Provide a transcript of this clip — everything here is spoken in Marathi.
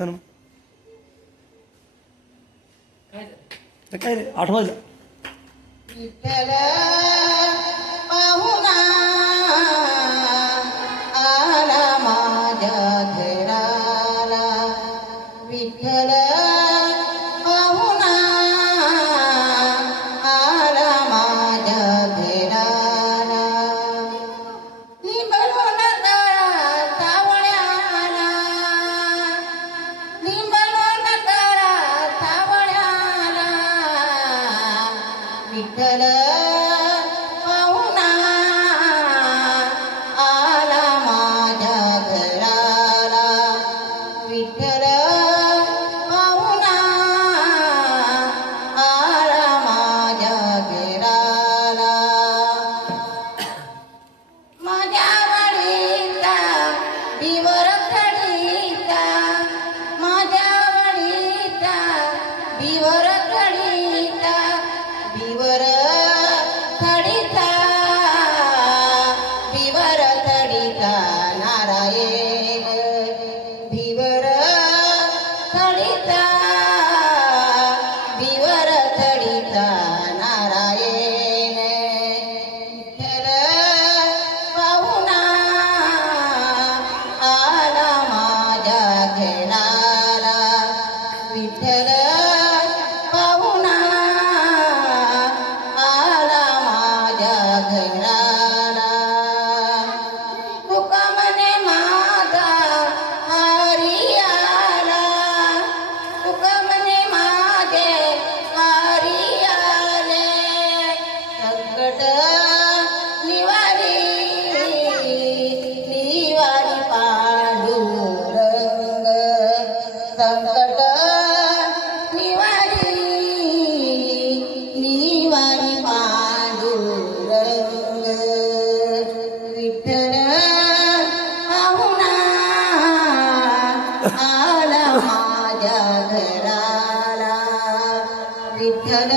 तर काय रे आठवायला विठ्ठल पाहुणा आला माझ्या घराला, विठ्ठल पाहुणा आला माझ्या घराला. लिंबलोण तळा सावळ्याला, लिंबलोण तळा सावळ्याला, विठ्ठल पाहुणा आला माझ्या घराला, विठ्ठल पाहुणा आला माझ्या घराला. माझ्या वाडीचा दिवर खडीचा, माझ्या वाडीचा दिवर खडीचा, दिवर खडीचा, दिवर खडीचा नारायण, दिवर खडीचा, दिवर खडीचा नारायण. विठ्ठल पाहुणा आला माझ्या घराला, विठ्ठल पाहुणा आला माझ्या घराला. तुका म्हणे माझा हरी आला, तुका म्हणे माझे हरी आले, संकट निवारी निवारी पांडुरंग, संकट निवारी निवारी पांडुरंग. विठ्ठल पाहुणा आला माझ्या घराला, विठ्ठल